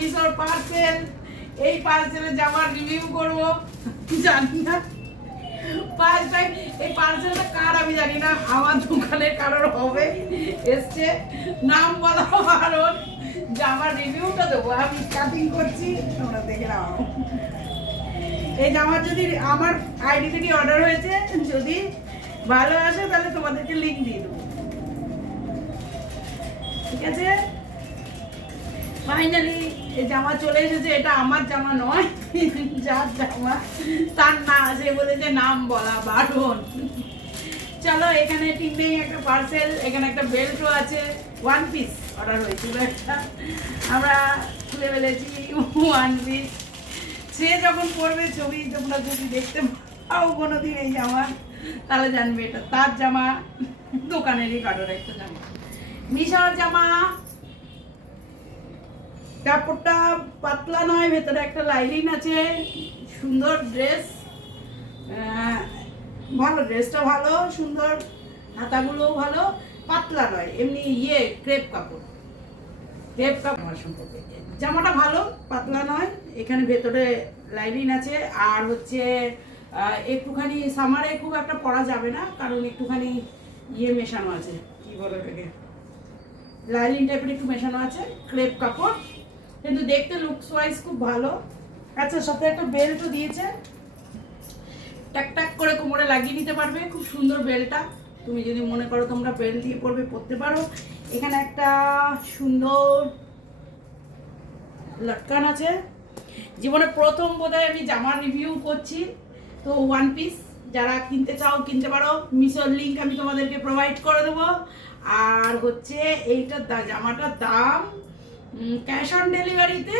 মিশোর parcel. এই পার্সেলের জামার review করব, জানি না ফার্স্ট টাইম এই পার্সেলটা কার আমি জানি না, আমার দোকানে কারোর হবে, এসছে নাম বলা বারণ, জামার রিভিউটা দেবো। আমি কাটিং করছি, তোমরা দেখে নাও। এই জামার যদি আমার আইডি থেকে অর্ডার হয়েছে, যদি ভালো আসে তাহলে তোমাদেরকে লিঙ্ক দিয়ে দেবো, ঠিক আছে? ফাইনালি এই জামা চলে এসেছে। এটা আমার জামা নয়, যার জামা তার না, সে বলেছে নাম বলা বারণ। চলো, এখানে টিমবেই একটা পার্সেল, এখানে একটা বেল্টও আছে, ওয়ান পিস অর্ডার হয়েছিল একটা, আমরা খুলে ফেলেছি ওয়ান পিস। সে যখন পরবে ছবি তোমরা যদি দেখতে পাও কোনোদিন এই জামা, তাহলে জানবে এটা তার জামা, দোকানেরই কারোর একটা জামা, মিশোর জামা। কাপড়টা পাতলা নয়, ভেতরে একটা লাইনিং আছে, সুন্দর ড্রেস, ভালো, ড্রেসটা ভালো, সুন্দর, হাতাগুলোও ভালো, পাতলা নয়, এমনি ক্রেপ কাপড়, ক্রেপ কাপড় সম্পর্কে জামাটা ভালো, পাতলা নয়। এখানে ভেতরে লাইনিং আছে, আর হচ্ছে একটুখানি সামারে খুব একটা পরা যাবে না, কারণ একটুখানি মেশানো আছে, কি বলে এটাকে, লাইনিং টাইপের একটু মেশানো আছে, ক্রেপ কাপড়, কিন্তু দেখতে লুকস ওয়াইজ খুব ভালো। আচ্ছা, সাথে একটা বেল্টও দিয়েছে, টাক টাক করে কোমরে লাগিয়ে নিতে পারবে, খুব সুন্দর বেল্টটা। তুমি যদি মনে করো তোমরা বেল্ট দিয়ে পরবে, পরতে পারো। এখানে একটা সুন্দর লটকান আছে। জীবনে প্রথম বোধহয় আমি জামার রিভিউ করছি, তো ওয়ান পিস যারা কিনতে চাও কিনতে পারো, মিশোর লিঙ্ক আমি তোমাদেরকে প্রোভাইড করে দেবো। আর হচ্ছে এইটার জামাটার দাম ক্যাশ অন ডেলিভারিতে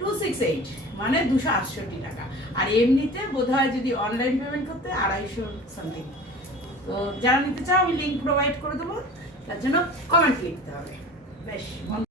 268, মানে 268 টাকা, আর এমনিতে বোধহয় যদি অনলাইন পেমেন্ট করতে 250 সামথিং। তো যারা নিতে চাও আমি লিঙ্ক প্রোভাইড করে দেবো, তার জন্য কমেন্ট লিখতে হবে। বেশ।